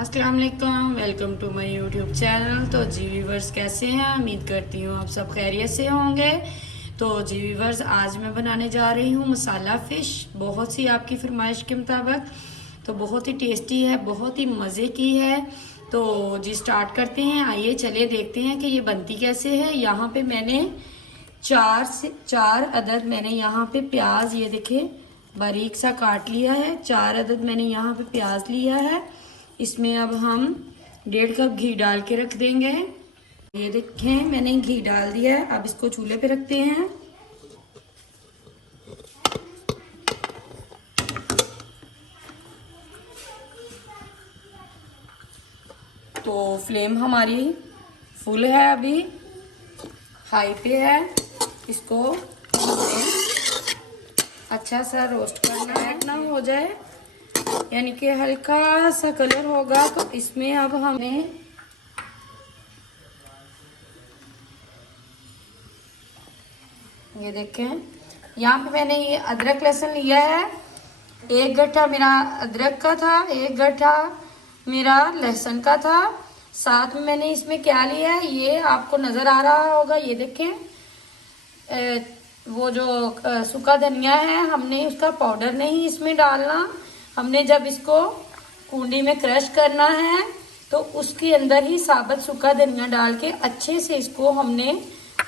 अस्सलाम वालेकुम, welcome to my YouTube channel. तो जी व्यूवर्स, कैसे हैं? उम्मीद करती हूँ आप सब खैरियत से होंगे। तो जी व्यूवर्स, आज मैं बनाने जा रही हूँ मसाला फ़िश, बहुत सी आपकी फरमाइश के मुताबिक। तो बहुत ही टेस्टी है, बहुत ही मज़े की है। तो जी स्टार्ट करते हैं, आइए चलिए देखते हैं कि ये बनती कैसे है। यहाँ पे मैंने 4 अदद मैंने यहाँ पे प्याज, ये देखें, बारीक सा काट लिया है। 4 अदद मैंने यहाँ पे प्याज लिया है। इसमें अब हम 1.5 कप घी डाल के रख देंगे। ये देखें, मैंने घी डाल दिया है। अब इसको चूल्हे पे रखते हैं। तो फ्लेम हमारी फुल है, अभी हाई पे है। इसको अच्छा सा रोस्ट करना है, ना हो जाए, यानी कि हल्का सा कलर होगा। तो इसमें अब हमें ये देखें, यहाँ पे मैंने ये अदरक लहसुन लिया है। 1 गट्ठा मेरा अदरक का था, 1 गट्ठा मेरा लहसुन का था। साथ में मैंने इसमें क्या लिया है, ये आपको नजर आ रहा होगा। ये देखें, वो जो सूखा धनिया है, हमने उसका पाउडर नहीं इसमें डालना। हमने जब इसको कूंडी में क्रश करना है तो उसके अंदर ही साबुत सूखा धनिया डाल के अच्छे से इसको हमने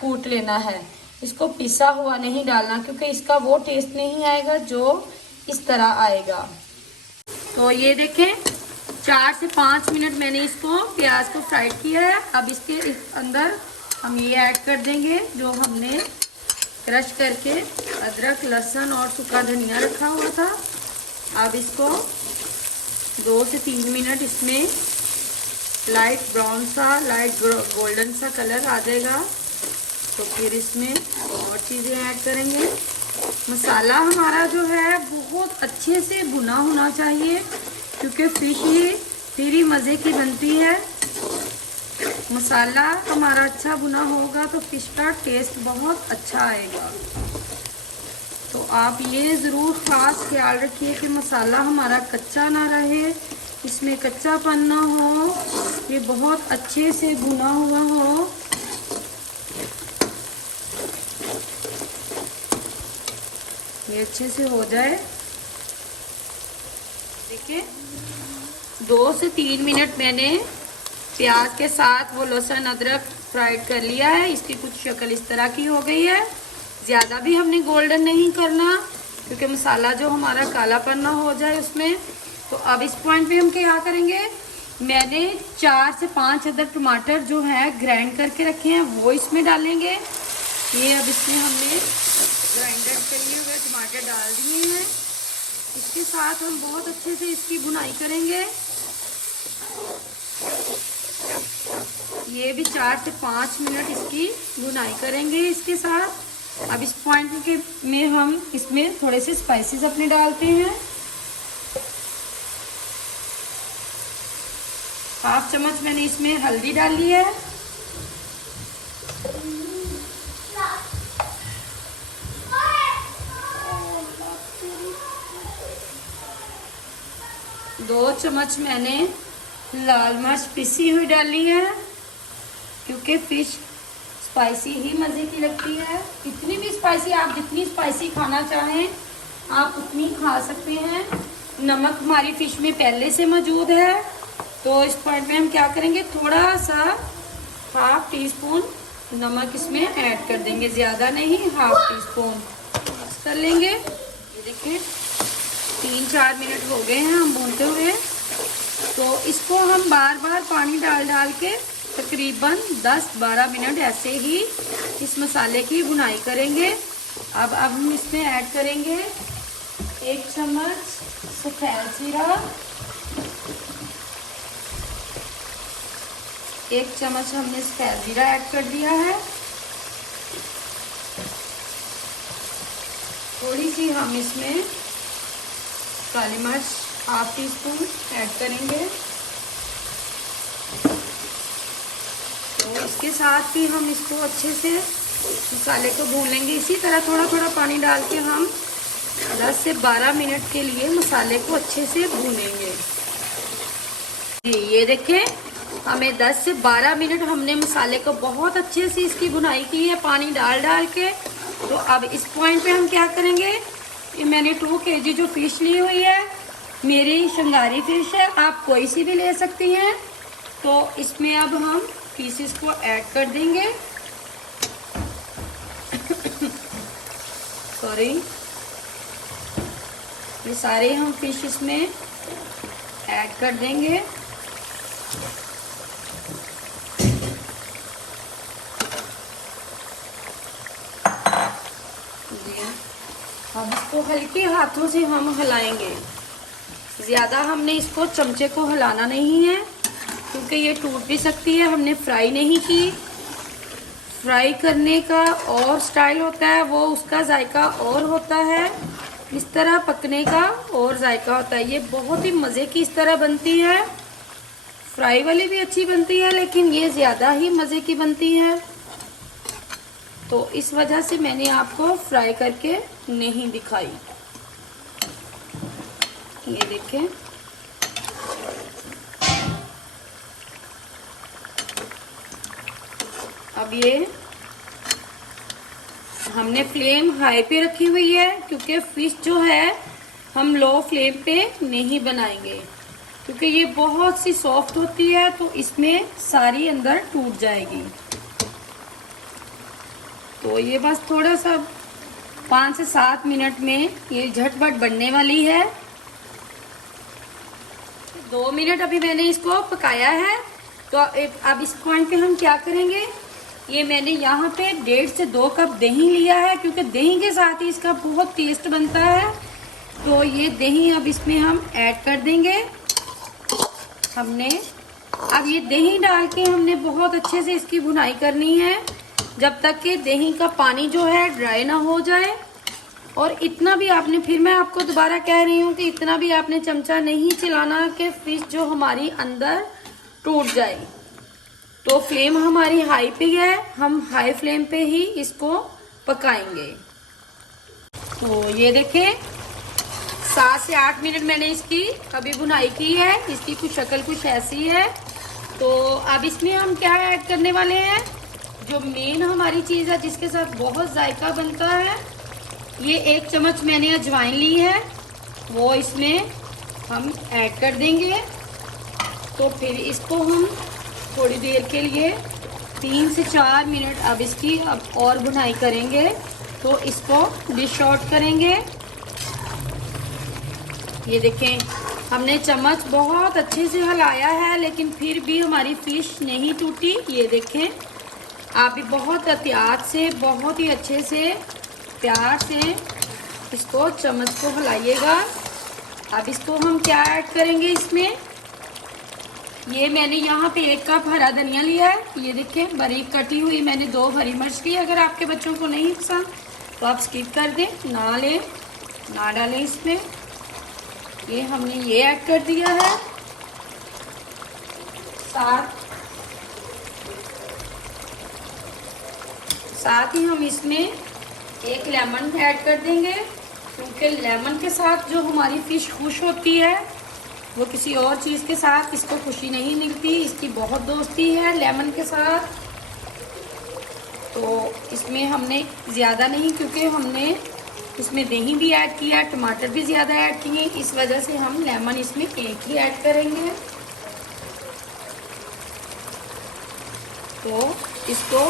कूट लेना है। इसको पिसा हुआ नहीं डालना, क्योंकि इसका वो टेस्ट नहीं आएगा जो इस तरह आएगा। तो ये देखें, 4 से 5 मिनट मैंने इसको प्याज को फ्राई किया है। अब इसके अंदर हम ये ऐड कर देंगे जो हमने क्रश करके अदरक लहसुन और सूखा धनिया रखा हुआ था। अब इसको 2 से 3 मिनट इसमें लाइट ब्राउन सा, लाइट गोल्डन सा कलर आ जाएगा तो फिर इसमें और चीज़ें ऐड करेंगे। मसाला हमारा जो है बहुत अच्छे से भुना होना चाहिए, क्योंकि फ़िश ही फिर ही मज़े की बनती है। मसाला हमारा अच्छा भुना होगा तो फ़िश का टेस्ट बहुत अच्छा आएगा। तो आप ये ज़रूर ख़ास ख्याल रखिए कि मसाला हमारा कच्चा ना रहे, इसमें कच्चापन ना हो, ये बहुत अच्छे से भुना हुआ हो। ये अच्छे से हो जाए। देखिए, 2 से 3 मिनट मैंने प्याज के साथ वो लहसुन अदरक फ्राइड कर लिया है। इसकी कुछ शक्ल इस तरह की हो गई है। ज़्यादा भी हमने गोल्डन नहीं करना, क्योंकि मसाला जो हमारा कालापन ना हो जाए उसमें। तो अब इस पॉइंट पे हम क्या करेंगे, मैंने 4 से 5 अदद टमाटर जो है ग्राइंड करके रखे हैं वो इसमें डालेंगे। ये अब इसमें हमने ग्राइंडर किए हुए टमाटर डाल दिए हैं। इसके साथ हम बहुत अच्छे से इसकी भुनाई करेंगे। ये भी 4 से 5 मिनट इसकी भुनाई करेंगे इसके साथ। अब इस पॉइंट के में हम इसमें थोड़े से स्पाइसेस अपने डालते हैं। 1/2 चम्मच मैंने इसमें हल्दी डाल ली है। दो चम्मच मैंने लाल मिर्च पिसी हुई डाली है, क्योंकि फ़िश स्पाइसी ही मज़े की लगती है। इतनी भी स्पाइसी, आप जितनी स्पाइसी खाना चाहें आप उतनी खा सकते हैं। नमक हमारी फ़िश में पहले से मौजूद है। तो इस पॉइंट में हम क्या करेंगे, थोड़ा सा 1/2 टीस्पून नमक इसमें ऐड कर देंगे, ज़्यादा नहीं, 1/2 टीस्पून कर लेंगे। ये देखिए, 3-4 मिनट हो गए हैं हम भूनते हुए। तो इसको हम बार बार पानी डाल डाल के तकरीबन 10-12 मिनट ऐसे ही इस मसाले की भुनाई करेंगे। अब हम इसमें ऐड करेंगे 1 चम्मच सफ़ेद जीरा, 1 चम्मच हमने सफ़ेद जीरा ऐड कर दिया है। थोड़ी सी हम इसमें काली मिर्च 1/2 टीस्पून ऐड करेंगे। तो इसके साथ भी हम इसको अच्छे से मसाले को भून लेंगे। इसी तरह थोड़ा थोड़ा पानी डाल के हम 10 से 12 मिनट के लिए मसाले को अच्छे से भूनेंगे। जी ये देखें, हमें 10 से 12 मिनट हमने मसाले को बहुत अच्छे से इसकी भुनाई की है पानी डाल डाल के। तो अब इस पॉइंट पे हम क्या करेंगे, ये मैंने 2 kg जो फिश ली हुई है, मेरी शंगारी फिश है, आप कोई सी भी ले सकती हैं। तो इसमें अब हम पीसेस को ऐड कर देंगे। सॉरी, ये सारे हम फिश इसमें ऐड कर देंगे। अब इसको हल्के हाथों से हम हिलाएंगे, ज़्यादा हमने इसको चमचे को हिलाना नहीं है क्योंकि ये टूट भी सकती है। हमने फ्राई नहीं की, फ्राई करने का और स्टाइल होता है, वो उसका जायका और होता है, इस तरह पकने का और जायका होता है। ये बहुत ही मज़े की इस तरह बनती है। फ्राई वाली भी अच्छी बनती है लेकिन ये ज़्यादा ही मज़े की बनती है, तो इस वजह से मैंने आपको फ्राई करके नहीं दिखाई। ये देखें, अब ये हमने फ्लेम हाई पे रखी हुई है क्योंकि फिश जो है हम लो फ्लेम पे नहीं बनाएंगे क्योंकि ये बहुत सी सॉफ्ट होती है, तो इसमें सारी अंदर टूट जाएगी। तो ये बस थोड़ा सा 5 से 7 मिनट में ये झटपट बनने वाली है। 2 मिनट अभी मैंने इसको पकाया है। तो अब इस पॉइंट पे हम क्या करेंगे, ये मैंने यहाँ पे 1.5 से 2 कप दही लिया है क्योंकि दही के साथ ही इसका बहुत टेस्ट बनता है। तो ये दही अब इसमें हम ऐड कर देंगे। अब ये दही डाल के हमने बहुत अच्छे से इसकी भुनाई करनी है जब तक कि दही का पानी जो है ड्राई ना हो जाए। और इतना भी आपने, फिर मैं आपको दोबारा कह रही हूँ कि इतना भी आपने चमचा नहीं चलाना कि फिश जो हमारी अंदर टूट जाए। तो फ्लेम हमारी हाई पे है, हम हाई फ्लेम पे ही इसको पकाएंगे। तो ये देखें, 7 से 8 मिनट मैंने इसकी अभी भुनाई की है। इसकी कुछ शक्ल कुछ ऐसी है। तो अब इसमें हम क्या ऐड करने वाले हैं, जो मेन हमारी चीज़ है जिसके साथ बहुत जायका बनता है, ये 1 चम्मच मैंने अजवाइन ली है, वो इसमें हम ऐड कर देंगे। तो फिर इसको हम थोड़ी देर के लिए 3 से 4 मिनट अब इसकी और भुनाई करेंगे। तो इसको डिश आउट करेंगे। ये देखें, हमने चम्मच बहुत अच्छे से हिलाया है लेकिन फिर भी हमारी फिश नहीं टूटी। ये देखें, आप भी बहुत एहतियात से, बहुत ही अच्छे से, प्यार से इसको चम्मच को हिलाइएगा। अब इसको हम क्या ऐड करेंगे इसमें, ये मैंने यहाँ पे 1 कप हरा धनिया लिया है। ये देखें, बारीक कटी हुई मैंने 2 हरी मिर्च ली। अगर आपके बच्चों को नहीं पसंद तो आप स्किप कर दें, ना डालें इसमें। ये हमने ये ऐड कर दिया है। साथ ही हम इसमें 1 लेमन ऐड कर देंगे क्योंकि लेमन के साथ जो हमारी फिश खुश होती है वो किसी और चीज़ के साथ इसको खुशी नहीं मिलती। इसकी बहुत दोस्ती है लेमन के साथ। तो इसमें हमने ज़्यादा नहीं, क्योंकि हमने इसमें दही भी ऐड किया, टमाटर भी ज़्यादा ऐड किए, इस वजह से हम लेमन इसमें 1 ही ऐड करेंगे। तो इसको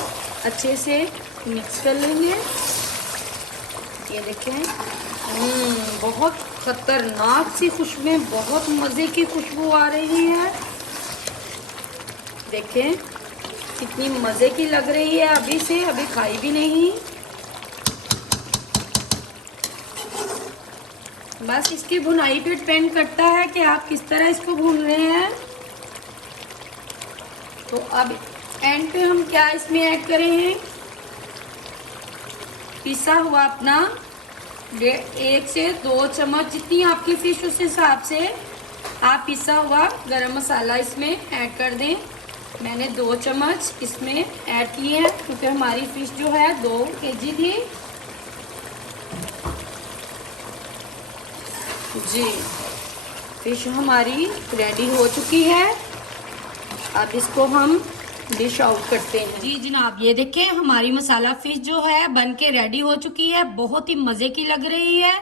अच्छे से मिक्स कर लेंगे। ये देखें, बहुत खतरनाक सी खुशबू, बहुत मज़े की खुशबू आ रही है। देखें कितनी मज़े की लग रही है अभी से, अभी खाई भी नहीं। बस इसकी भुनाई पे डिपेंड करता है कि आप किस तरह इसको भून रहे हैं। तो अब एंड पे हम क्या इसमें ऐड करें हैं, पिसा हुआ अपना 1 से 2 चम्मच, जितनी आपकी फिश उस हिसाब से आप पिसा हुआ गरम मसाला इसमें ऐड कर दें। मैंने 2 चम्मच इसमें ऐड किए हैं क्योंकि हमारी फिश जो है 2 kg थी। जी, फिश हमारी रेडी हो चुकी है। अब इसको हम डिश आउट करते हैं। जी जनाब, ये देखिए हमारी मसाला फिश जो है बन के रेडी हो चुकी है। बहुत ही मजे की लग रही है।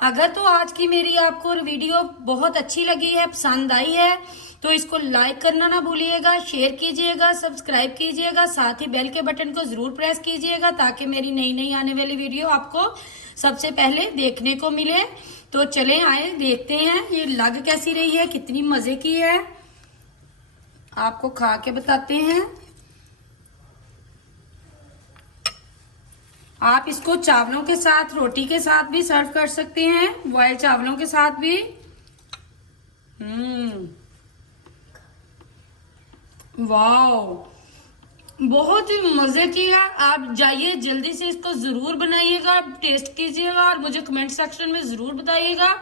अगर तो आज की मेरी आपको वीडियो बहुत अच्छी लगी है, पसंद आई है, तो इसको लाइक करना ना भूलिएगा, शेयर कीजिएगा, सब्सक्राइब कीजिएगा, साथ ही बेल के बटन को जरूर प्रेस कीजिएगा ताकि मेरी नई नई आने वाली वीडियो आपको सबसे पहले देखने को मिले। तो चलें आए देखते हैं ये लग कैसी रही है, कितनी मजे की है, आपको खा के बताते हैं। आप इसको चावलों के साथ, रोटी के साथ भी सर्व कर सकते हैं, बॉयल चावलों के साथ भी। वाओ, बहुत ही मजे की है। आप जाइए जल्दी से इसको जरूर बनाइएगा, टेस्ट कीजिएगा और मुझे कमेंट सेक्शन में जरूर बताइएगा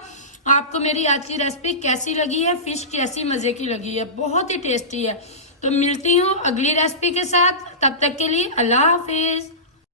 आपको मेरी आज की रेसिपी कैसी लगी है, फिश कैसी मजे की लगी है। बहुत ही टेस्टी है। तो मिलती हूँ अगली रेसिपी के साथ, तब तक के लिए अल्लाह हाफिज।